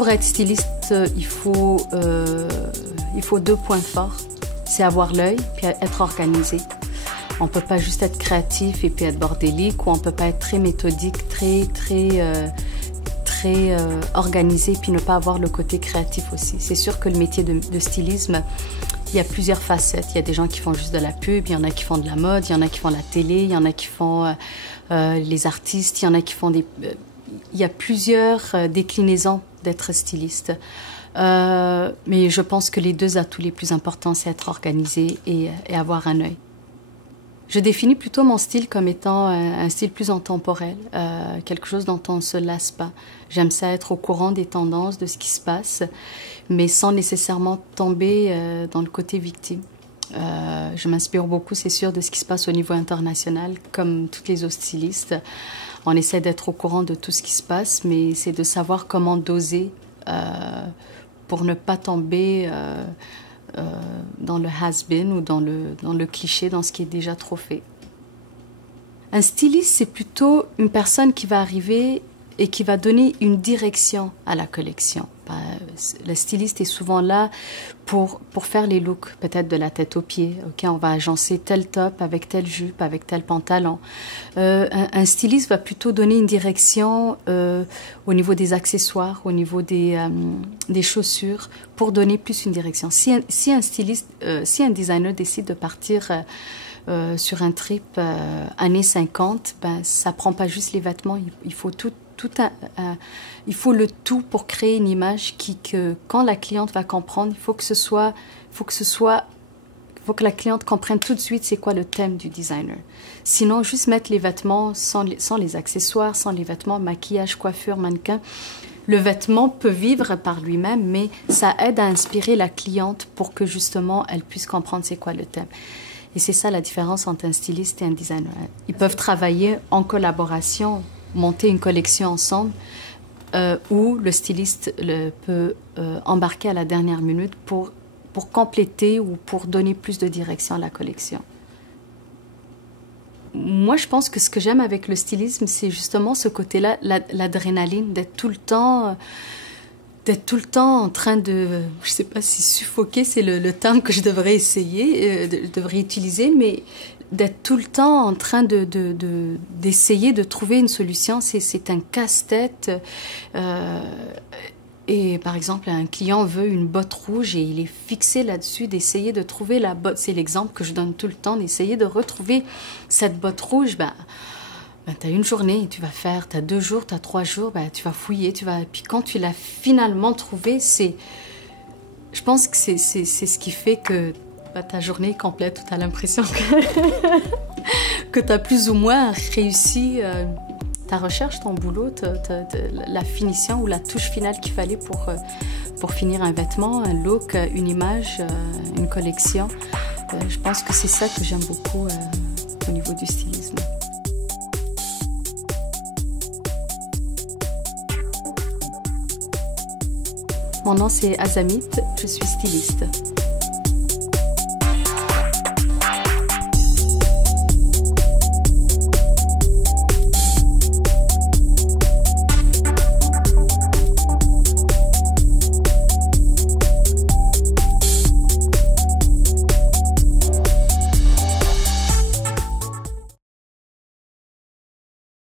pour être styliste, il faut 2 points forts. C'est avoir l'œil puis être organisé. On ne peut pas juste être créatif et puis être bordélique, ou on ne peut pas être très méthodique, très organisé puis ne pas avoir le côté créatif aussi. C'est sûr que le métier de stylisme, il y a plusieurs facettes. Il y a des gens qui font juste de la pub, il y en a qui font de la mode, il y en a qui font la télé, il y en a qui font les artistes, il y en a qui font il y a plusieurs déclinaisons d'être styliste. Mais je pense que les 2 atouts les plus importants, c'est être organisé et avoir un œil. Je définis plutôt mon style comme étant un style plus intemporel, quelque chose dont on ne se lasse pas. J'aime ça être au courant des tendances, de ce qui se passe, mais sans nécessairement tomber dans le côté victime. Je m'inspire beaucoup, c'est sûr, de ce qui se passe au niveau international, comme toutes les autres stylistes. On essaie d'être au courant de tout ce qui se passe, mais c'est de savoir comment doser pour ne pas tomber dans le has-been ou dans le cliché, dans ce qui est déjà trop fait. Un styliste, c'est plutôt une personne qui va arriver et qui va donner une direction à la collection. Le styliste est souvent là pour faire les looks, peut-être de la tête aux pieds. Okay, on va agencer tel top avec telle jupe, avec tel pantalon. Un styliste va plutôt donner une direction au niveau des accessoires, au niveau des chaussures, pour donner plus une direction. Si un designer décide de partir sur un trip années 50, ça prend pas juste les vêtements, il faut il faut le tout pour créer une image que quand la cliente va comprendre, il faut que la cliente comprenne tout de suite c'est quoi le thème du designer. Sinon, juste mettre les vêtements sans les accessoires, sans les vêtements, maquillage, coiffure, mannequin, le vêtement peut vivre par lui-même, mais ça aide à inspirer la cliente pour que justement elle puisse comprendre c'est quoi le thème. Et c'est ça la différence entre un styliste et un designer. Ils peuvent travailler en collaboration, monter une collection ensemble, où le styliste peut embarquer à la dernière minute pour compléter ou pour donner plus de direction à la collection. Moi, je pense que ce que j'aime avec le stylisme, c'est justement ce côté-là, l'adrénaline, d'être tout le temps en train de, je sais pas si suffoquer, c'est le terme que je devrais utiliser, mais d'être tout le temps en train d'essayer de trouver une solution, c'est un casse-tête. Et par exemple, un client veut une botte rouge et il est fixé là-dessus d'essayer de trouver la botte. C'est l'exemple que je donne tout le temps, d'essayer de retrouver cette botte rouge. Tu as une journée, tu vas faire, tu as 2 jours, tu as 3 jours, tu vas fouiller, puis quand tu l'as finalement trouvé, je pense que c'est ce qui fait que ta journée est complète, où tu as l'impression que tu as plus ou moins réussi ta recherche, ton boulot, la finition ou la touche finale qu'il fallait pour finir un vêtement, un look, une image, une collection. Je pense que c'est ça que j'aime beaucoup au niveau du stylisme. Mon nom c'est Azamit, je suis styliste.